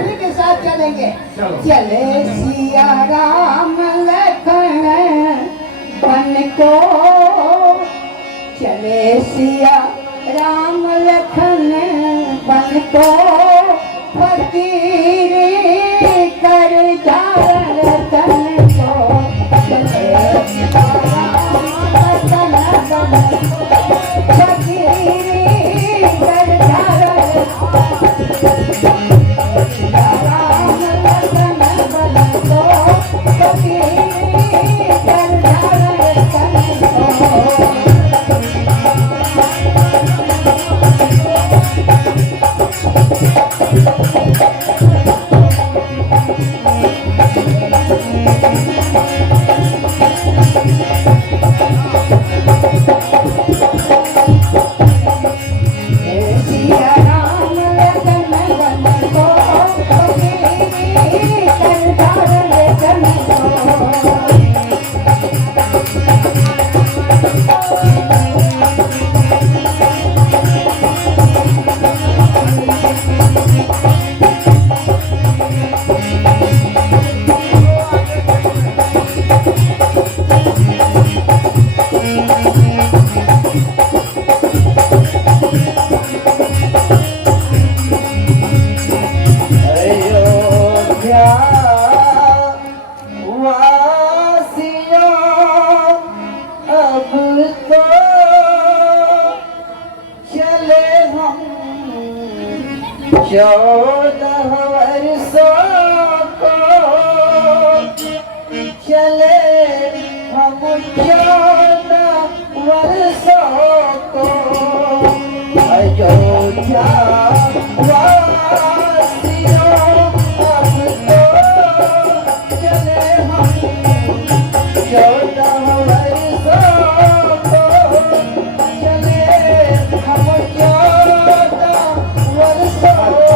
उन्हीं के साथ चलेंगे। चलो। चले सिया राम लखन बन को, चले सिया राम लखन बन को, फकीर कर धारण तन को। चले सिया राम लखन बन को, फकीर कर धारण सिया राम लखन बन को, फकीर कर धारण तन को। सिया राम लखन बन को, फकीर कर धारण तन को। अयोध्या वासियों अब तो चले हम 14 वर्षों को, चले हम 14 वर्षों को। अयोध्या वासियों अब तो चले हम 14 वर्षों को, चले हम 14 वर्षों को।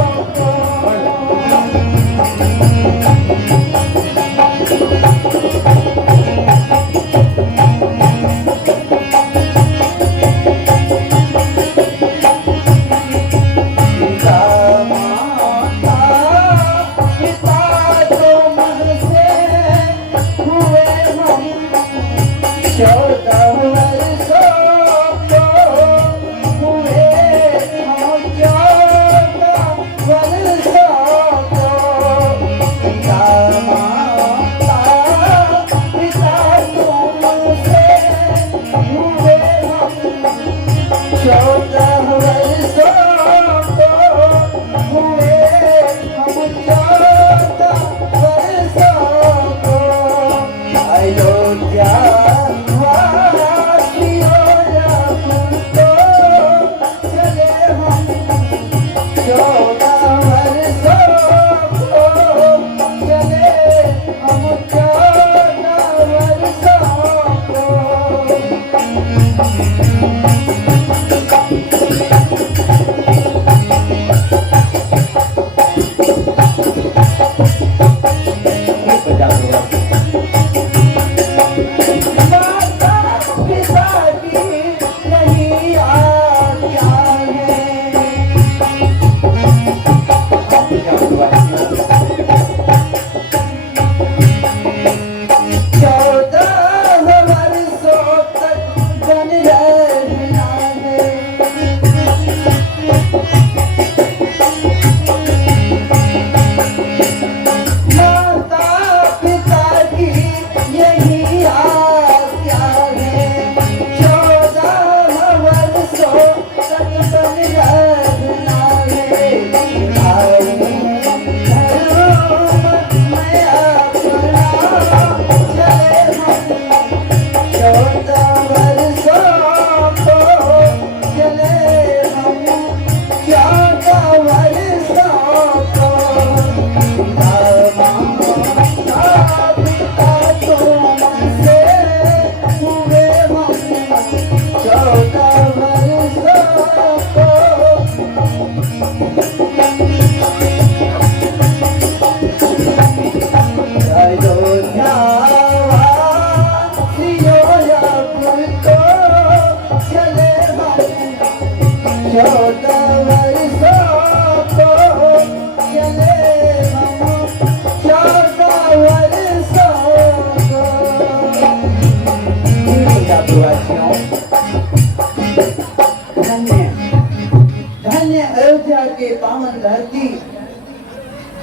चले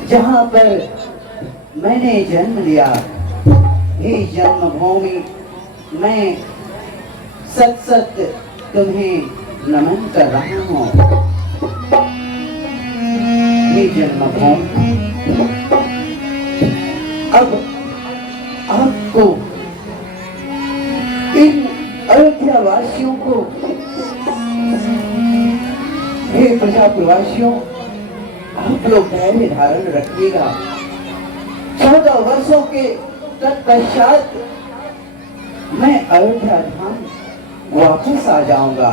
जहां पर मैंने जन्म लिया, हे जन्मभूमि, मैं सत सत तुम्हें नमन कर रहा हूँ। हे जन्मभूमि, अब आपको इन अयोध्या वासियों को, हे प्रजापतिवासियों, आप लोग धैर्य धारण रखिएगा। 14 वर्षों के तत्पश्चात मैं अयोध्या धाम वापस आ जाऊंगा।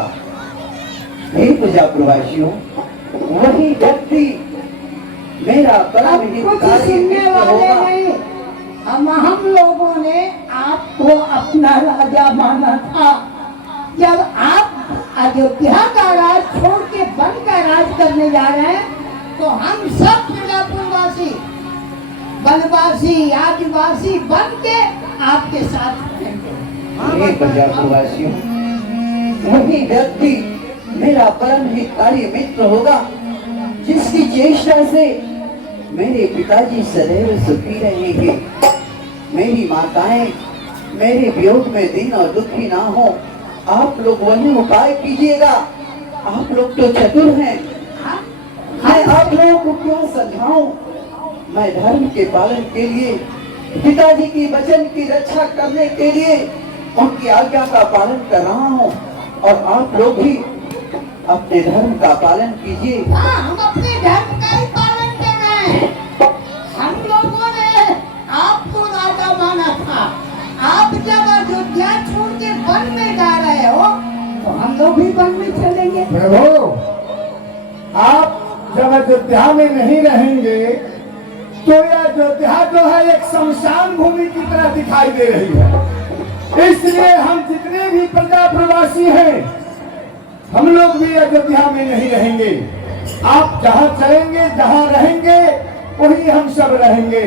हे प्रजापतिवासियों, वही व्यक्ति मेरा परम हितकारी मित्र होगा। हम लोगों ने आपको अपना राजा माना था। जब आप अयोध्या का राज छोड़ के वन का राज करने जा रहे हैं, तो हम सब प्रजापुरवासी, वनवासी, आदिवासी बन के आपके साथ रहेंगे। हे प्रजापुरवासियों, वही व्यक्ति मेरा परम हितकारी मित्र होगा, जिसकी चेष्टा से मेरे पिताजी सदैव सुखी रहेंगे। मेरी माताएं मेरे वियोग में दिन और दुखी ना हो। आप लोग वही उपाय कीजिएगा। आप लोग तो चतुर हैं। मैं आप लोगों को क्यों समझाऊं? मैं धर्म के पालन के लिए, पिताजी की वचन की रक्षा करने के लिए उनकी आज्ञा का पालन कर रहा हूँ, और आप लोग भी अपने धर्म का पालन कीजिए। हम अपने धर्म का ही पालन कर रहे हैं। हम लोगों ने आपको राजा माना था। आप जब अयोध्या छोड़ के वन में जा रहे हो, तो हम लोग भी वन में चलेंगे। प्रभु, आप जब अयोध्या में नहीं रहेंगे तो यह अयोध्या जो है एक शमशान भूमि की तरह दिखाई दे रही है। इसलिए हम जितने भी प्रजा प्रवासी हैं, हम लोग भी अयोध्या में नहीं रहेंगे। आप जहाँ चलेंगे, जहाँ रहेंगे, वही हम सब रहेंगे।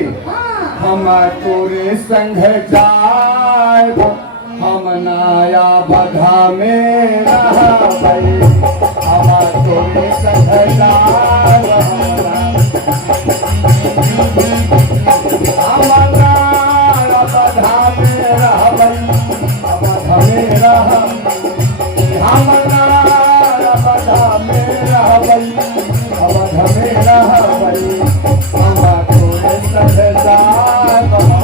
हम तोरे संग जाए, हम नाया बधा में रहबै। हम तोरे संग जाए, हम नाया बधा में रहबै। बधा में रहबै, हम नाया बधा में रहबै। बधा में रहबै, हम तोरे संग जाए, बधा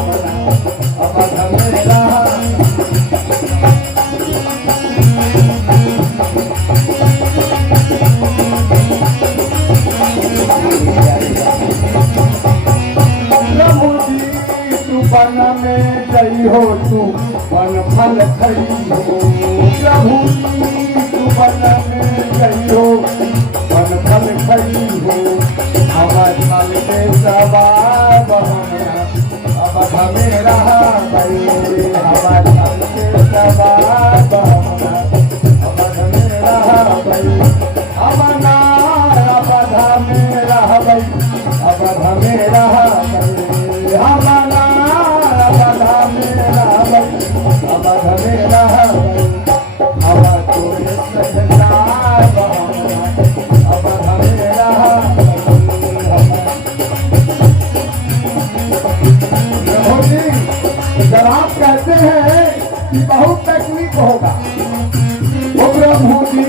में रहबै। प्रभु जी तू वन में जई हो, तू वन फल खई हो। प्रभु जी तू वन में जई हो, वन फल खई हो। हमार फल के सवार बहना अब हमें रहा गई। हमार फल के सवार बहना अब हमें रहा गई। हम नारा बधा में रह गई, अब हमें रहा गई। हम नारा बधा में रह गई, अब हमें रहा गई। हम तोरे सजदार बहना अब हमें रहा गई। प्रभु जी, जब आप कहते हैं कि बहुत तकलीफ होगा, ओ प्रभु जी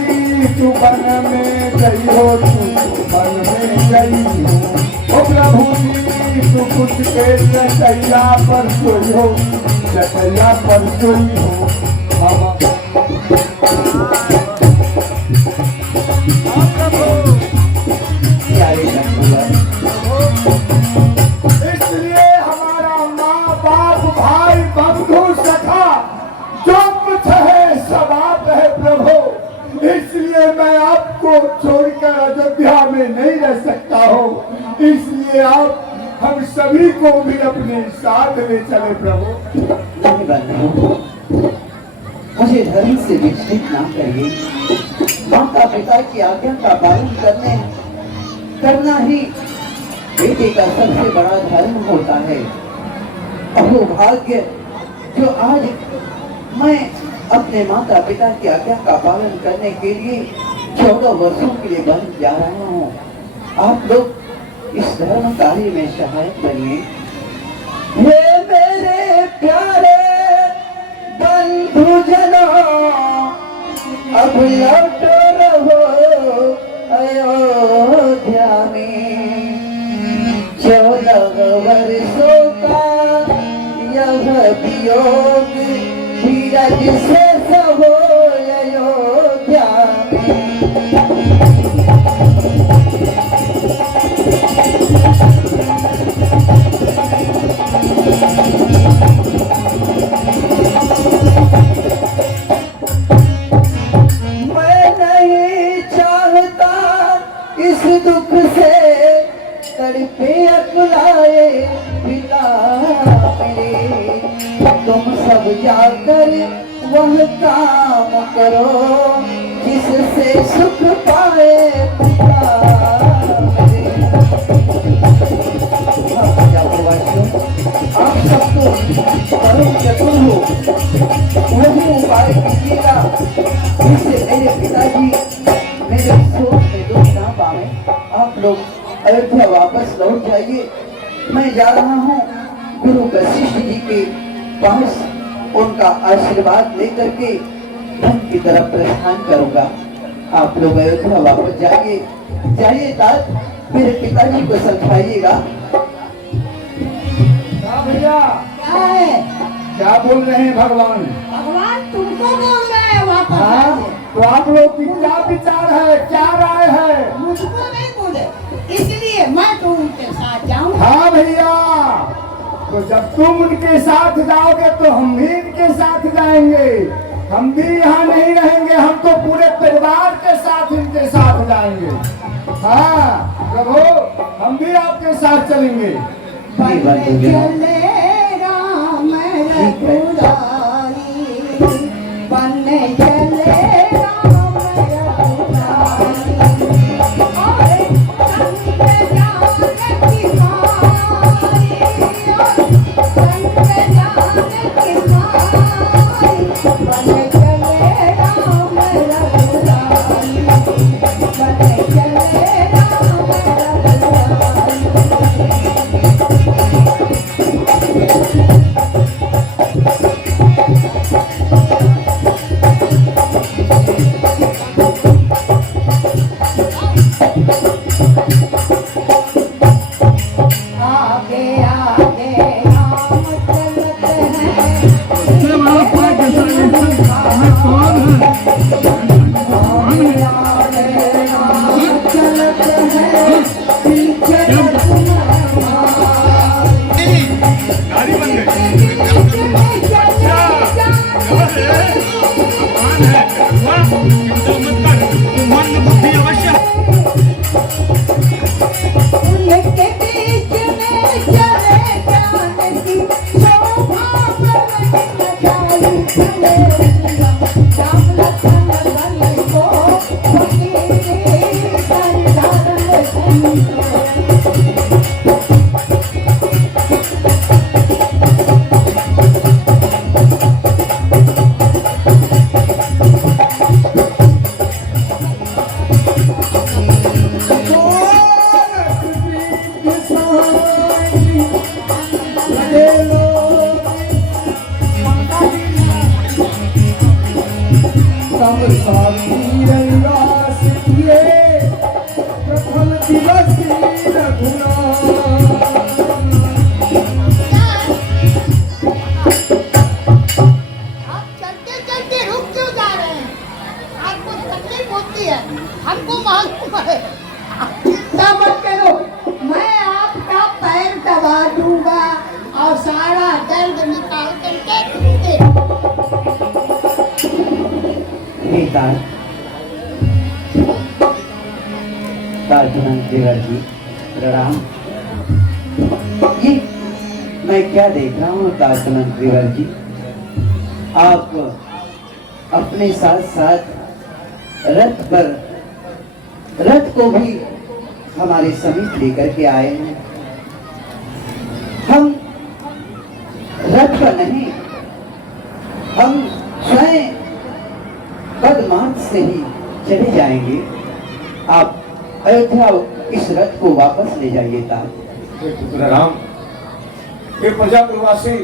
तू वन में गई हो, तू वन में गई हो। ओ प्रभु जी तू कुछ के चटैया पर सोई हो, चटैया पर सोई हो। इसलिए हमारा माँ बाप भाई बंधु सखा जो कुछ है सब आप है प्रभु। इसलिए मैं आपको छोड़कर अयोध्या में नहीं रह सकता हूँ। इसलिए आप हम सभी को भी अपने साथ ले चले प्रभु। नहीं बंधु, मुझे धर्म से विचलित ना करिए। माता पिता की आज्ञा का पालन करना ही बेटे का सबसे बड़ा धर्म होता है। अहो भाग्य जो आज मैं अपने माता पिता की आज्ञा का पालन करने के लिए 14 वर्षों के लिए बन जा रहा हूँ। आप लोग इस धर्म कार्य में सहायक बनिए। हे मेरे प्यारे बंधु जनों, अब लौटो रहो अयोध्या में। 14 वर्षों का यह वियोग धीरज से सहो अयोध्या में। मैं नहीं चाहता इस दुख से तड़पे अकुलाए पिता मेरे। तुम सब जाकर वह काम करो जिससे सुख पाए पिता मेरे। आप सबको परम चतुर हो, वही उपाय कीजिएगा जिससे मेरे पिताजी मेरे शोक में दुख ना पावे। आप लोग अयोध्या वापस लौट जाइए। मैं जा रहा हूँ गुरु वशिष्ठ जी के पास, उनका आशीर्वाद लेकर के धन की तरफ प्रस्थान करूंगा। आप लोग अयोध्या वापस जाइए। जाइए तात, मेरे पिताजी को समझाइएगा। भैया क्या है? क्या बोल रहे हैं भगवान? भगवान तुमको बोल रहे हैं वापस हाँ, आने। तो आप लोग की क्या विचार है, क्या राय है? मुझको नहीं बोले, इसलिए मैं तो उनके साथ जाऊँ। हाँ भैया, तो जब तुम उनके साथ जाओगे तो हम भी इनके साथ जाएंगे। हम भी यहाँ नहीं रहेंगे, हम तो पूरे परिवार के साथ इनके साथ जाएंगे। हाँ प्रभु, हम भी आपके साथ चलेंगे। चले राम रघुराई, बन चले राम रघुराई। और संग जानकी माई, संग जानकी माई, बन चले राम रघुराई, बन चले राम रघुराई। आगे आगे राम चलत हैं। आगे आगे राम चलत हैं, पीछे गाड़ी बन गई। अच्छा, भगवान है, हुआ, चिंता मत कर, भगवान में बुद्धि अवश्य है। उनके बीच में चले जानकी, शोभा बन जाई चले राम लखन बन को, फकीरी संधारण संतो। प्रथम दिवस रघुना। आप चलते चलते रुक क्यों जा रहे हैं? आपको तकलीफ होती है, हमको मालूम है। चिंता मत करो, मैं आपका पैर दबा दूंगा और सारा दर्द निकाल करके दे। जी प्रणाम। ये मैं क्या देख रहा हूँ ताजमंत्री जी, आप अपने साथ साथ रथ को भी हमारे समीप लेकर के आए हैं। हम रथ पर नहीं, हम स्वयं पदमार्ग से ही चले जाएंगे। आप अयोध्या इस रथ को वापस ले जाइए तात। हे पुत्र राम, ये प्रजा प्रवासी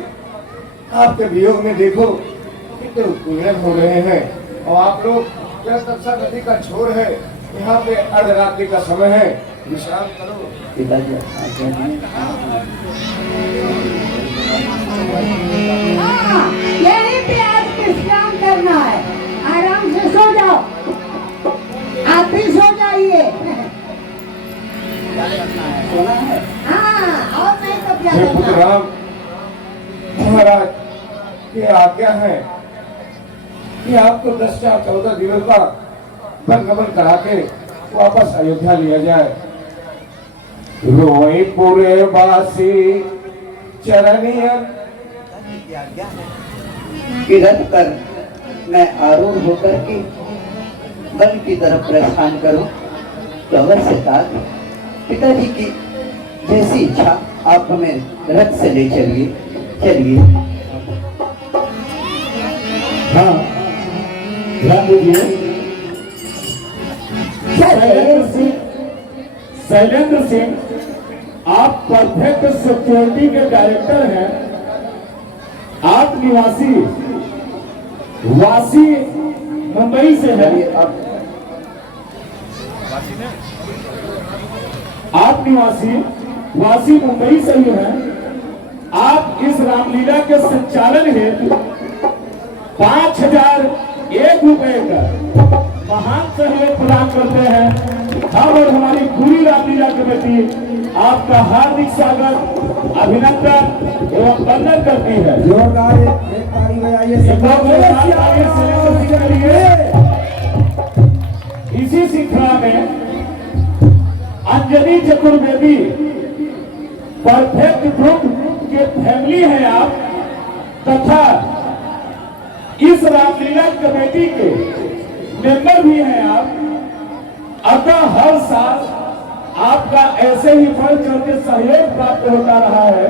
आपके वियोग में देखो कितने उत्पीड़न हो रहे हैं, और आप लोग यह तपसा नदी का छोर है, यहाँ पे अर्धरात्रि का समय है, विश्राम करो। पिताजी हाँ, यहीं पे आज विश्राम करना है, आराम से सो जाओ, आप भी सो जाइए। सोना है। हाँ, और नहीं तो क्या हे पुत्र करना। राम, महाराज ये आज्ञा है कि आपको 10 या 14 दिनों का वन गमन करा के वापस अयोध्या लिया जाए। रोई पूरे वासी चरणीय कि रथ पर मैं आरूढ़ होकर के वन की तरफ प्रस्थान करूं, तो अवश्य तात पिताजी की जैसी इच्छा आप हमें रथ से ले चलिए। चलिए। हाँ, ध्यान दीजिए। शैलेंद्र सिंह, आप परफेक्ट सिक्योरिटी के डायरेक्टर हैं। आप निवासी वासी मुंबई से हैं। आप निवासी वासी मुंबई से ही हैं। आप इस रामलीला के संचालन हेतु 5,001 रुपए का महान सहयोग प्रदान करते हैं। हम और हमारी पूरी रामलीला कमेटी आपका हार्दिक स्वागत, अभिनंदन एवं वंदन करती है। जोरदार एक ताली बजाइए। इसी श्रृंखला में अंजलि चतुर्वेदी परफेक्ट ग्रुप के फैमिली हैं आप, तथा इस रामलीला कमेटी के मेंबर भी हैं आप। अतः हर साल आपका ऐसे ही बढ़ चढ़ के सहयोग प्राप्त होता रहा है।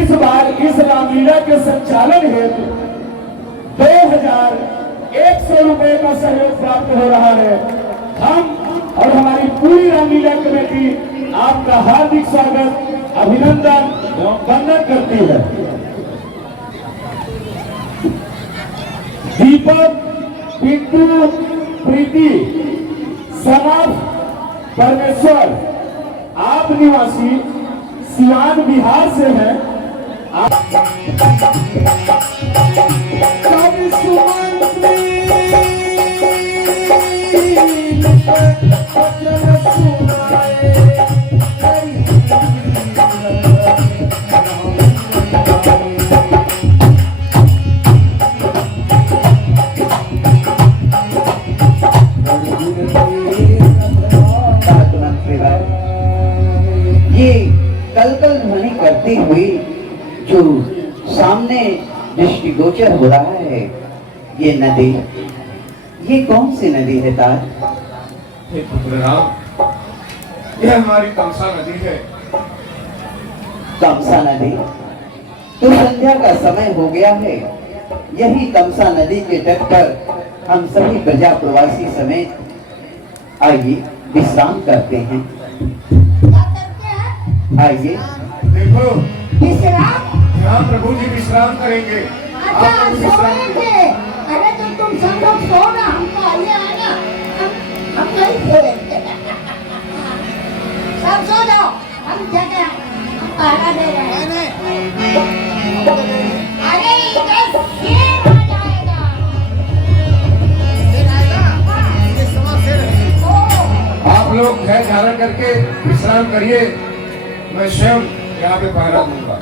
इस बार इस रामलीला के संचालन हेतु 2,100 रुपए का सहयोग प्राप्त हो रहा है। हम और हमारी पूरी रामलीला कमेटी आपका हार्दिक स्वागत, अभिनंदन एवं वंदन करती है। दीपक, पिंटू, प्रीति, सनफ, परमेश्वर, आप निवासी सिवान बिहार से हैं। ये कलकल ध्वनि करती हुई जो सामने दृष्टिगोचर हो रहा है, ये नदी, ये कौन सी नदी है तात? हे पुत्र राम, यह हमारी तमसा नदी है। तमसा नदी? तो संध्या का समय हो गया है। यही तमसा नदी के तट पर हम सभी प्रजा प्रवासी समेत आइए विश्राम करते हैं। क्या करते हैं? आइए। देखो, विश्राम? यहाँ प्रभु जी विश्राम करेंगे। अच्छा, आप लोग विश्राम सोएंगे? अरे तो तुम सब लोग सो ना, हमको आइए आना, हम नहीं सोएंगे। सब सो जाओ, हम जगह हम पहरा दे रहे हैं। अरे इधर शेर आ जाएगा। आप लोग धैर्य धारण करके विश्राम करिए, मैं स्वयं यहाँ पे पहरा दूंगा।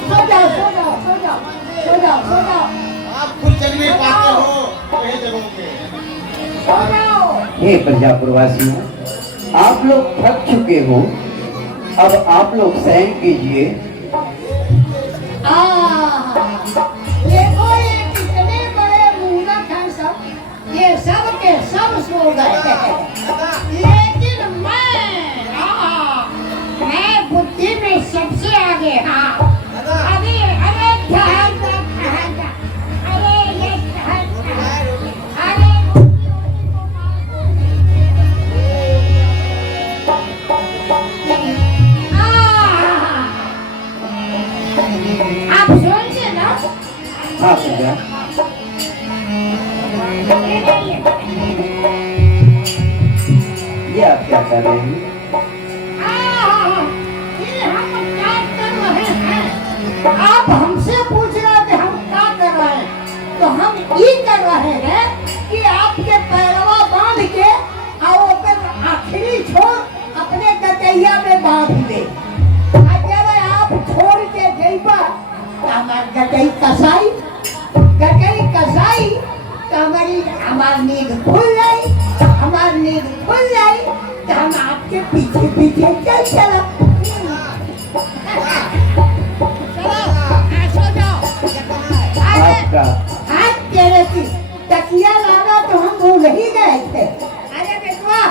सो जाओ, सो जाओ, सो जाओ, सो जाओ, सो जाओ, आप खुद चल नहीं पाते हो कई जगहों पे। सो जाओ। हे प्रजा प्रवासियों, आप लोग थक चुके हो, अब आप लोग शयन कीजिए। देखो ये कितने बड़े मूर्ख हैं सब, ये सब के सब सो गए, लेकिन मैं बुद्धि में सबसे आगे। हाँ, अभी अरे ध्यान रख, अरे ये अरे कहीं कसाई तो हमारी नींद खुल गई, हमारी नींद खुल गई तो हम आपके पीछे पीछे चल चला। आपका आज तेरे की तकिया लाना तो हम भूल ही गए थे। अरे बेटवा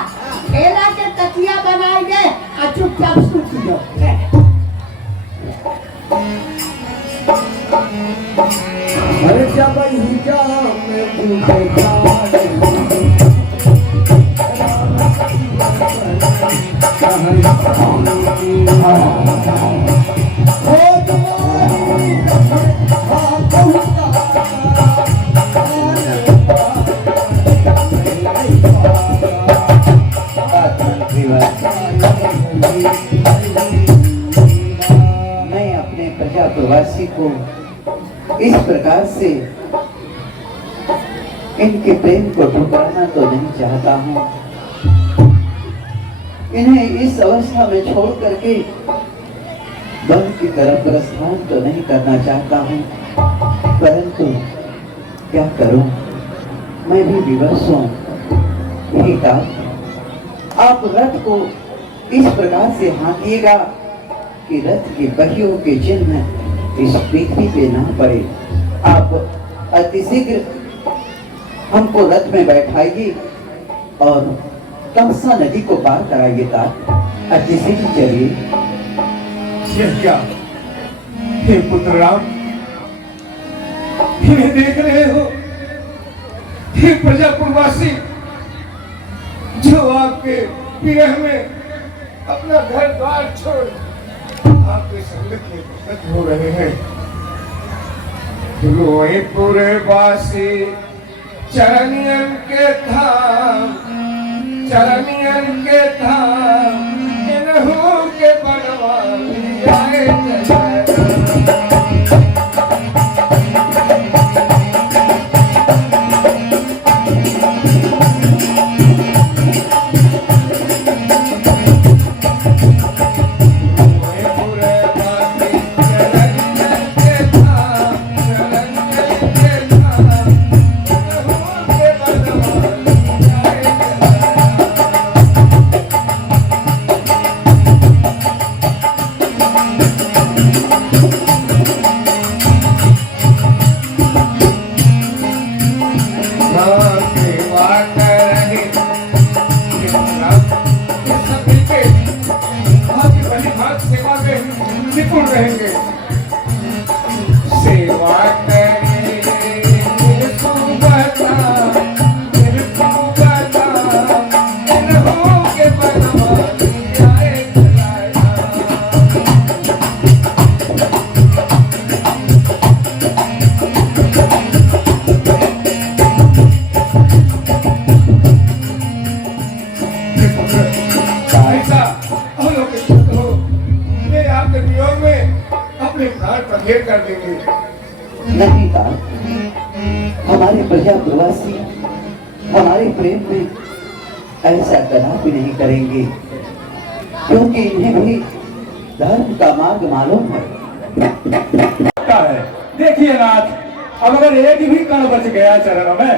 केला के तकिया बनाए गए और चुपचाप सूख जाओ। अरे क्या भाई क्या मैं तुझे मैं अपने प्रजा प्रवासी को इस प्रकार से इनके प्रेम को ठुकराना तो नहीं चाहता हूँ। इन्हें इस अवस्था में छोड़ करके वन की तरफ प्रस्थान तो नहीं करना चाहता हूँ, परंतु क्या करूं, मैं भी विवश हूँ। यही था, आप रथ को इस प्रकार से हाँकिएगा कि रथ की पहियों के चिन्ह इस पृथ्वी पे ना पड़े। आप अतिशीघ्र हमको रथ में बैठाइए और तमसा नदी को पार कराइए। तात अतिशीघ्र चलिए। यह क्या हे पुत्र राम, इन्हें देख रहे हो, हे प्रजापुरवासी जो आपके विरह में अपना घर द्वार छोड़ आपके संगत में प्रकट हो रहे हैं। रोएपुर वासी चरनियन के धाम, चरनियन के धाम, इन्हों के बनवाली आए चले। नहीं था, हमारे प्रजा प्रवासी हमारे प्रेम में ऐसा कदापि नहीं करेंगे, क्योंकि इन्हें भी धर्म का मार्ग मालूम है। देखिए नाथ, अब अगर एक भी कण बच गया चरणों में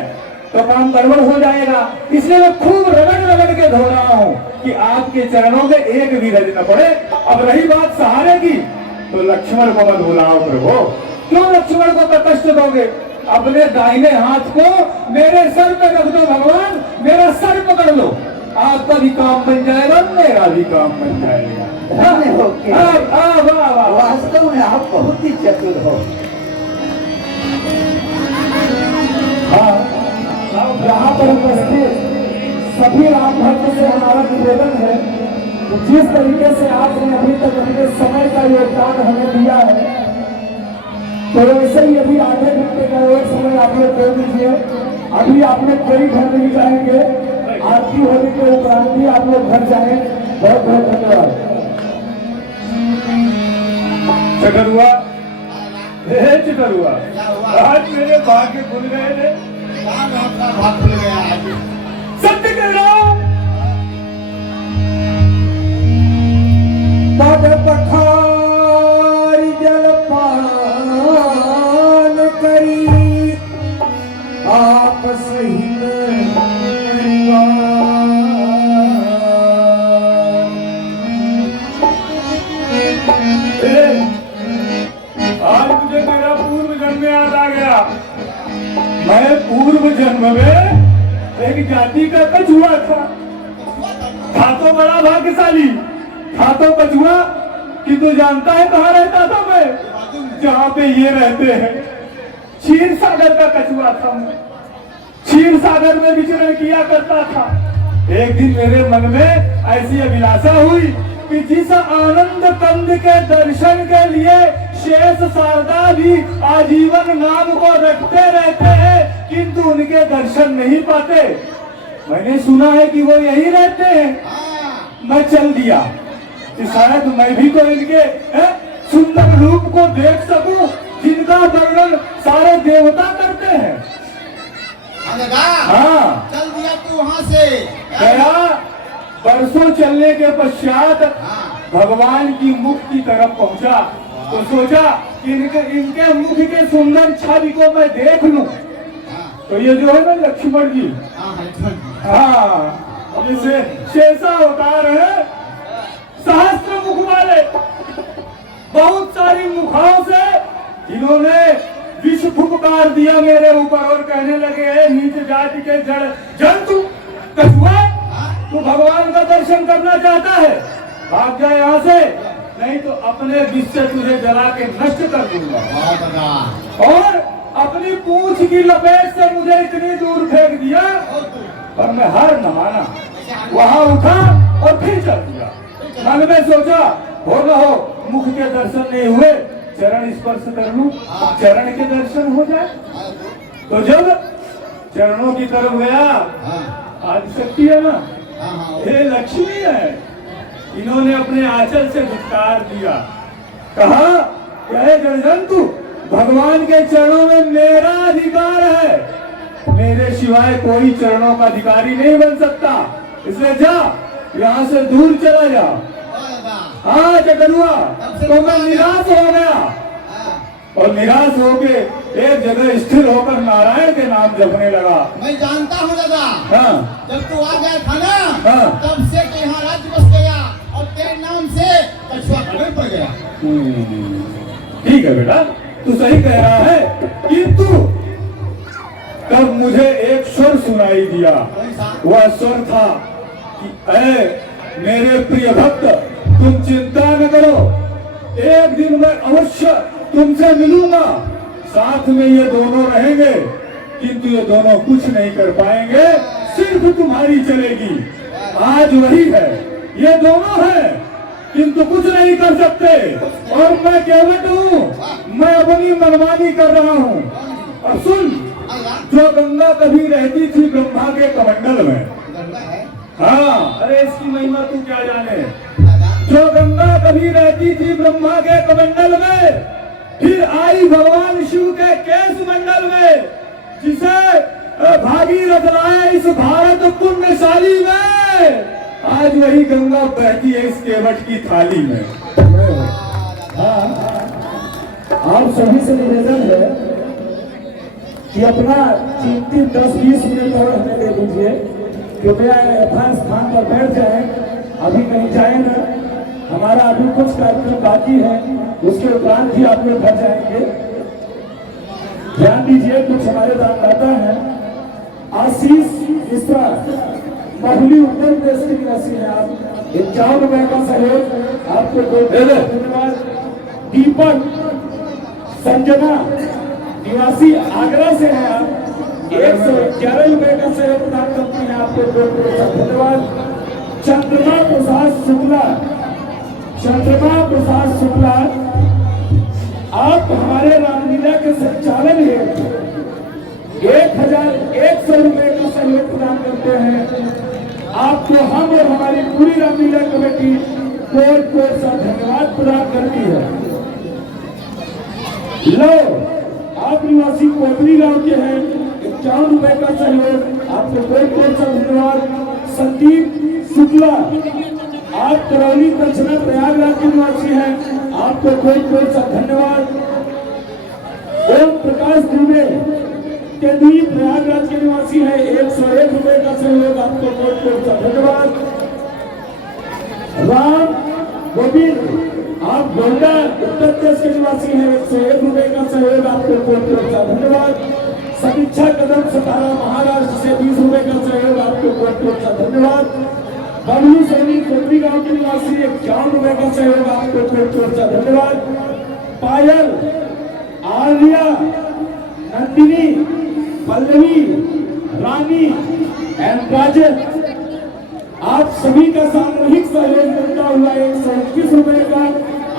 तो काम गड़बड़ हो जाएगा। इसलिए मैं खूब रगड़ के धो रहा हूँ कि आपके चरणों में एक भी रज न पड़े। अब रही बात सहारे की, तो लक्ष्मण को मत भुलाओ प्रभु। क्यों लक्ष्मण को कष्ट दोगे? अपने दाहिने हाथ को मेरे सर पे रख दो भगवान, मेरा सर पकड़ लो, आपका भी काम बन जाएगा, मेरा भी काम बन जाएगा। वास्तव में आप बहुत ही चतुर हो। हाँ, यहाँ पर उपस्थित सभी राम भक्त से हमारा निवेदन है कि जिस तरीके से आपने अभी तक अपने समय का योगदान हमें दिया है, तो वैसे ही अभी आधे घंटे का एक समय आप लोग दे दीजिए। अभी आपने कोई घर नहीं जाएंगे, आरती होने के उपरांत ही आप लोग घर जाए। बहुत बहुत धन्यवाद। चटरुआ, चटरुआ, आज मेरे भाग्य खुल गए थे। भाग खुल गया आज। सत्य कह रहा हूं। पद पठारी जल पान आज मुझे मेरा पूर्व जन्म याद आ गया। मैं पूर्व जन्म में एक जाति का कछुआ था तो बड़ा भाग्यशाली, था तो कछुआ कि तू जानता है कहाँ रहता था मैं? जहाँ पे ये रहते हैं, क्षीर सागर का कछुआ था मैं। क्षीर सागर में विचरण किया करता था। एक दिन मेरे मन में ऐसी अभिलाषा हुई कि जिस आनंद कंद के दर्शन के लिए शेष शारदा भी आजीवन नाम को रखते रहते हैं, किंतु उनके दर्शन नहीं पाते। मैंने सुना है कि वो यहीं रहते हैं। मैं चल दिया कि शायद मैं भी तो इनके सुंदर रूप को देख सकूं जिनका वर्णन सारे देवता करते हैं। हाँ, चल दिया तू वहाँ से। गया। बरसों चलने के पश्चात भगवान की मुख की तरफ पहुंचा तो सोचा कि इनके मुख के सुंदर छवि को मैं देख लूं। तो ये जो है ना लक्ष्मण जी, हाँ, जैसे शेषा अवतार है, सहस्त्र मुख वाले, बहुत सारी मुखाओं से इन्होंने विष फुफकार दिया मेरे ऊपर और कहने लगे, नीच जाति के जड़ जंतु कछुआ, तू भगवान का दर्शन करना चाहता है, भाग जा यहाँ से, नहीं तो अपने विष से तुझे जला के नष्ट कर दूंगा। और अपनी पूंछ की लपेट से मुझे इतनी दूर फेंक दिया, पर मैं हार न माना, वहां उठा और फिर चल दिया। मन में सोचा हो न हो मुख के दर्शन नहीं हुए, चरण स्पर्श कर लूं, चरण के दर्शन हो जाए। तो जब चरणों की तरफ गया, आदिशक्ति है ना, ये लक्ष्मी है, इन्होंने अपने आंचल से धिक्कार दिया, कहा कहे जड़जंतु, भगवान के चरणों में मेरा अधिकार है, मेरे सिवाय कोई चरणों का अधिकारी नहीं बन सकता, इसलिए जा यहाँ से दूर चला जा। हाँ चकरुआ, तो मैं निराश हो गया और निराश होके एक जगह स्थिर होकर नारायण के नाम जपने लगा। मैं जानता हूँ दादा, हाँ, जब तू आ गया था ना, हाँ, तब से तो यहाँ राज्य बस गया और तेरे नाम से कछुआ खड़े पड़ गया। ठीक है बेटा, तू सही कह रहा है, किंतु तब मुझे एक स्वर सुनाई दिया। वह स्वर था कि ऐ मेरे प्रिय भक्त, तुम चिंता न करो, एक दिन मैं अवश्य तुमसे मिलूंगा, साथ में ये दोनों रहेंगे, किंतु ये दोनों कुछ नहीं कर पाएंगे, सिर्फ तुम्हारी चलेगी। आज वही है, ये दोनों हैं, किंतु कुछ नहीं कर सकते, और मैं केवट हूँ, मैं अपनी मनमानी कर रहा हूँ। और सुन, जो गंगा कभी रहती थी ब्रह्मा के कमंडल में, हाँ, अरे इसकी महिमा तू क्या जाने, जो गंगा कभी रहती थी ब्रह्मा के कमंडल में, फिर आई भगवान शिव के केश मंडल में, जिसे भागीरथ लाए इस भारत पुण्यशाली में, आज वही गंगा बहती है इस केवट की थाली में। हाँ, आप सभी से निवेदन है कि अपना कीमती 10-20 मिनट और हमें दे दीजिए, कृपया यथार्थ स्थान पर बैठ जाए, अभी कहीं जाए ना, हमारा अभी कुछ कार्यक्रम बाकी है, उसके उपरांत ही आप लोग घर जाएंगे। ध्यान दीजिए, कुछ हमारे दाता हैं, आशीष मिश्रा, महुली उत्तर प्रदेश के निवासी हैं आप, 51 रुपए का सहयोग आपको धन्यवाद। दीपक संजना निवासी आगरा से हैं आप, 111 रुपए का सहयोग प्रदान करती है आपको, बहुत धन्यवाद। चंद्रमा प्रसाद शुक्ला, चंद्रमा प्रसाद शुक्ला, आप हमारे रामलीला के संचालन हेतु 1100 रुपए का सहयोग प्रदान करते हैं। आपको हम और हमारी पूरी रामलीला कमेटी कोट सा धन्यवाद प्रदान करती है। लो, आप निवासी कोटरी गांव के हैं, 51 रुपए का सहयोग आपको कोट सा धन्यवाद। संदीप शुक्ला, आप करौली दक्षिणा प्रयागराज के निवासी हैं, आपको कोट सा धन्यवाद। ओम प्रकाश दुबे केंद्रीय प्रयागराज के निवासी हैं, 101 रुपए का सहयोग आपको कोट सा धन्यवाद। राम गोविंद आप गोंडा उत्तर प्रदेश के निवासी हैं, 101 रुपए का सहयोग आपको कोट कोट का धन्यवाद। समीक्षा कदम सतारा महाराष्ट्र से 20 रुपए का सहयोग आपको कोट कोट का धन्यवाद। बबलू सैनी कोटरी गांव के निवासी 51 रुपए का सहयोग आपको कोट कोट का धन्यवाद। पायल, आर्या, नंदिनी, पल्लवी, रानी एंड राजेश, आप सभी का सामूहिक सहयोग मिलता हुआ 121 रुपए का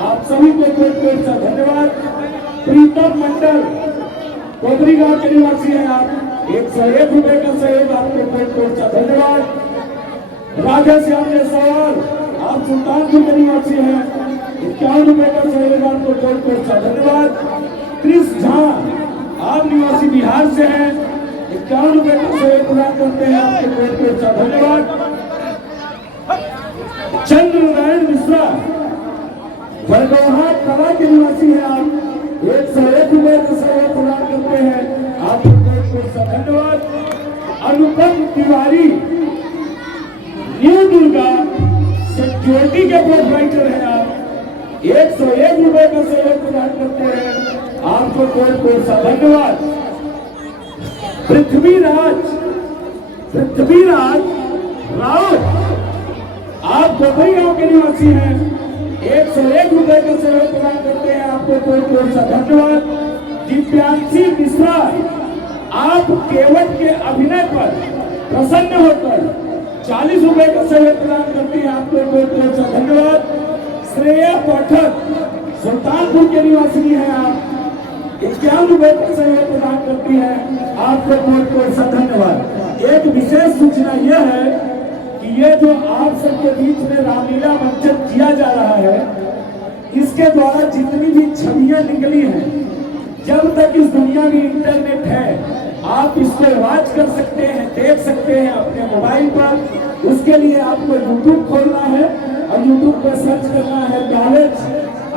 आप सभी को कोट कोट का धन्यवाद। प्रीतम मंडल कोतरी गांव के निवासी हैं आप, 101 रुपए का सहयोग आपको कोट कोट का धन्यवाद। राजा श्याम सवाल आप सुल्तानपुर के निवासी हैं, 51 रुपए का सहयोग आपको कोट कोट का धन्यवाद। क्रिस झा आप निवासी बिहार से हैं, 51 रुपए का सहयोग प्रदान करते हैं आपको कोट कोट का धन्यवाद। चंद्रनारायण मिश्रा बरगौहा कला के निवासी हैं आप, 101 रुपए का सहयोग प्रदान करते हैं आपको कोट कोट का धन्यवाद। अनुपम तिवारी न्यू दुर्गा सिक्योरिटी के पोस्ट राइटर हैं आप, 101 रुपए का सहयोग प्रदान करते हैं आपको कोट कोट का धन्यवाद। पृथ्वीराज राव आप गोपई गांव के निवासी हैं, 101 रुपए का सहयोग प्रदान करते हैं आपको कोट कोट का धन्यवाद। दिव्यांशी मिश्रा आप केवट के अभिनय पर प्रसन्न होकर 40 रुपए का सहयोग प्रदान करती है आपको कोट कोट का धन्यवाद। श्रेया पाठक सुल्तानपुर के निवासी हैं आप, 51 रुपए का सहयोग प्रदान करती है आपको कोट कोट का धन्यवाद। एक विशेष सूचना यह है कि ये जो आप सबके बीच में रामलीला मंचन किया जा रहा है, इसके द्वारा जितनी भी छवियां निकली हैं, जब तक इस दुनिया में इंटरनेट है आप इसको वॉच कर सकते हैं, देख सकते हैं अपने मोबाइल पर। उसके लिए आपको यूट्यूब खोलना है और यूट्यूब पर सर्च करना है कॉलेज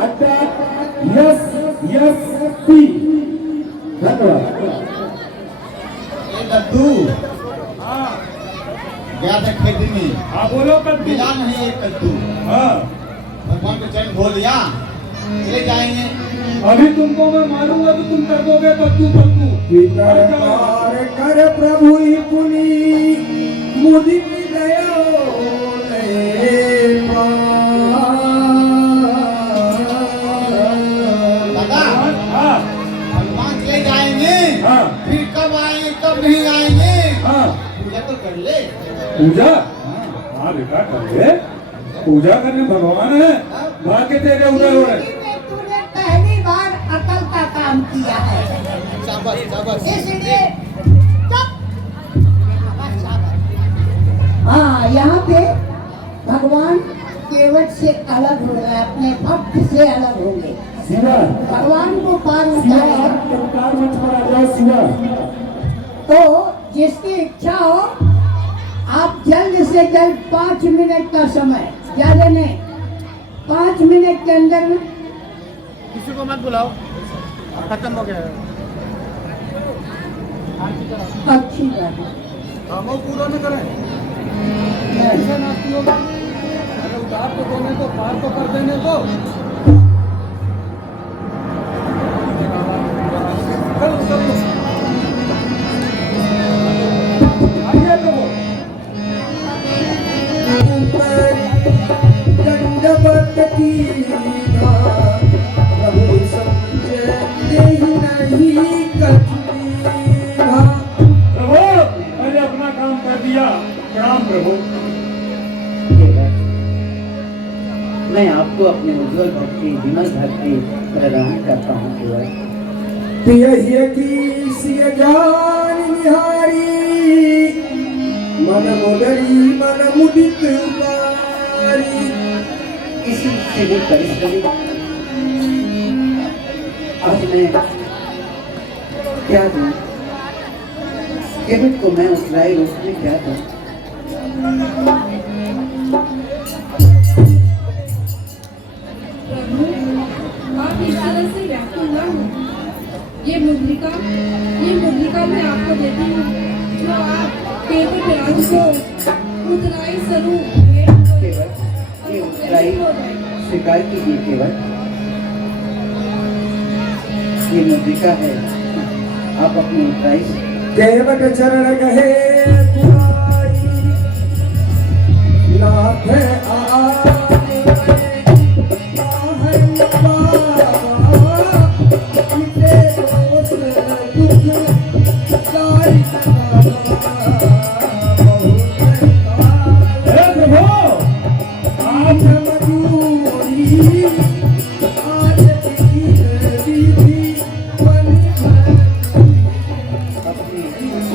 अड्डा SSP। धन्यवाद। ये लड्डू गया था खेती में, हाँ बोलो कद्दू। मिला नहीं एक कद्दू, हाँ भगवान को चैन खो लिया, चले जाएंगे। अभी तुमको मैं मारूंगा तो तुम कर दोगे कद्दू कद्दू। विचार कर प्रभु ही पुनी मुदित गयो दादा हाँ भगवान चले जाएंगे, हाँ फिर कब आएंगे कब नहीं आएंगे, हाँ पूजा तो कर ले। पूजा, हाँ बेटा कर ले पूजा करने भगवान है, भाग्य तेरे उदय हो रहे। जिंदगी में तूने पहली बार अकल का काम किया है, शाबाश शाबाश। इसलिए हाँ यहाँ पे भगवान केवट से अलग हो रहा है, अपने भक्त से अलग होंगे। शिवा, भगवान को पार शिवा उतारे आप चमत्कार मंच पर आ जाओ। शिवा, तो जिसकी इच्छा हो आप जल्द से जल्द 5 मिनट का समय, ज्यादा नहीं, 5 मिनट के अंदर में किसी को मत बुलाओ, खत्म हो गया। अच्छी बात है। कामों पूरा न करें, ऐसा नास्ती होगा, उधार तो देने को, पार तो कर देने को। दंडवत कीना प्रभु समझे नहीं कठिना। प्रभु मैंने अपना काम कर दिया, प्रणाम प्रभु। मैं आपको अपने उज्जवल भक्ति विमल भक्ति प्रदान करता हूँ केवल। प्रिय की सिय जान निहारी मन मुदरी मन मुदित उतारी। इसी से भी परिश्रमी आज मैं क्या दूं, केवट को मैं उतराई रूप में क्या दूं। आप इस तरह से व्याकुल न हो। ये मुद्रिका मैं आपको देती हूँ, जो आप केवट राज को उतराई स्वरूप केवट ये उतराई स्वीकार कीजिए केवल, ये मुद्रिका है, आप अपनी उत्तराई केवट चरण कहे तुम्हारी नाथ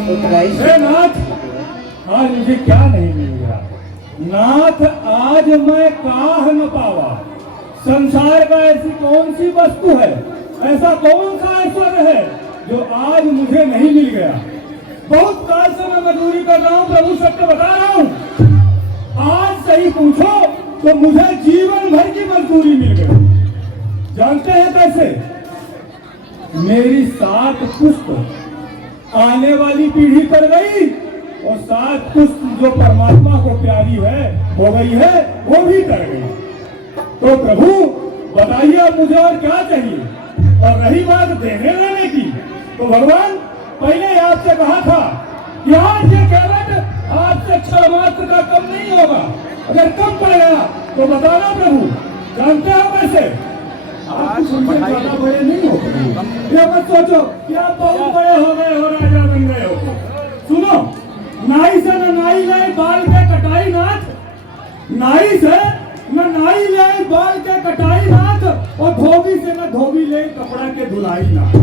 उत्तराई हे नाथ, आज मुझे क्या नहीं मिल गया। नाथ, आज मैं काह न पावा। संसार का ऐसी कौन सी वस्तु है, ऐसा कौन सा ऐश्वर्य है जो आज मुझे नहीं मिल गया। बहुत काल से मैं मजदूरी कर रहा हूँ, प्रभु सत्य बता रहा हूँ। आज सही पूछो तो मुझे जीवन भर की मजदूरी मिल गई। जानते हैं कैसे? मेरी 7 पुश्त आने वाली पीढ़ी कर गई और 7 पुश्त जो परमात्मा को प्यारी है हो गई है, वो भी कर गई। तो प्रभु बताइए अब मुझे और क्या चाहिए। और रही बात देने लेने की, तो भगवान पहले आपसे कहा था कि आज ये केवट आपसे 6 मात्र का कम नहीं होगा। अगर कम पड़ गया तो बताना प्रभु। जानते हो कैसे? आप कुछ हमसे ज्यादा बड़े नहीं हो प्रभु। ये मत सोचो कि आप बहुत बड़े हो गए हो, राजा बन गए हो। सुनो, नाई से न नाई ले बाल के कटाई नाथ, नाई से न नाई ले बाल के कटाई नाथ, और धोबी से न धोबी ले कपड़ा के धुलाई नाथ,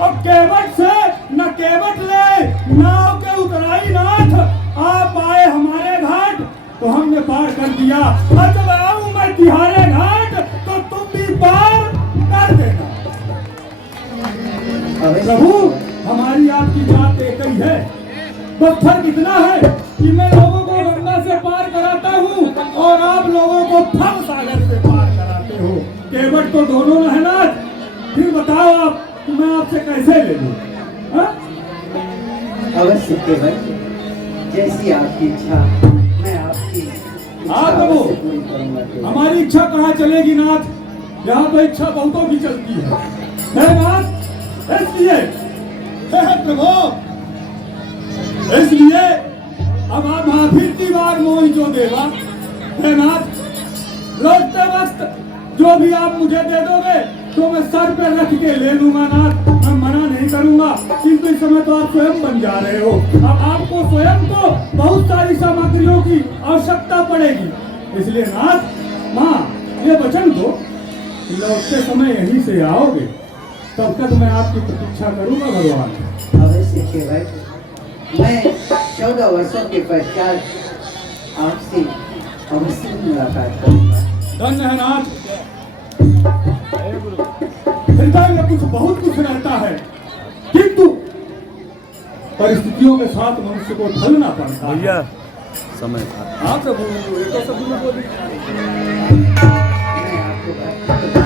और केवट से न केवट ले नाव के उतराई नाथ। आप आए हमारे घाट तो हमने पार कर दिया, और जब आऊं मैं तिहारे घाट तो तुम भी पार कर देना। प्रभु, हमारी आपकी बात एक ही है, बस फर्क इतना है कि मैं लोगों को गंगा से पार कराता हूँ और आप लोगों को भव सागर से पार कराते हो। केवट तो दोनों है ना। फिर बताओ आप कि मैं आपसे कैसे ले लूं? अवश्य केवल, जैसी आपकी इच्छा, मैं आपकी इच्छा हाँ प्रभु, अवश्य पूरी करूंगा केवल। हमारी इच्छा कहाँ चलेगी नाथ? यहाँ तो इच्छा बहुतों की चलती है नाथ। इसलिए हे प्रभु, इसलिए अब आप माफी की बार मोही जो देवा है नाथ, लौटते वक्त जो भी आप मुझे दे दोगे तो मैं सर पे रख के ले लूंगा नाथ। मैं मना नहीं करूंगा, किंतु इस समय तो आप स्वयं बन जा रहे हो। अब आपको स्वयं को बहुत सारी सामग्रियों की आवश्यकता पड़ेगी। इसलिए नाथ, माँ ये वचन दो, लौटते समय यहीं से आओगे, तब तक मैं आपकी प्रतीक्षा करूंगा भगवान। अवश्य केवल, मैं 14 वर्षों के पश्चात आपसे अवश्य मुलाकात करूंगा। धन्य है नाथ। हृदय में कुछ बहुत कुछ रहता है, किंतु परिस्थितियों के साथ मनुष्य को ढलना पड़ता है। भैया समय हाँ प्रभु, ये तो सब बोली। मैं आपको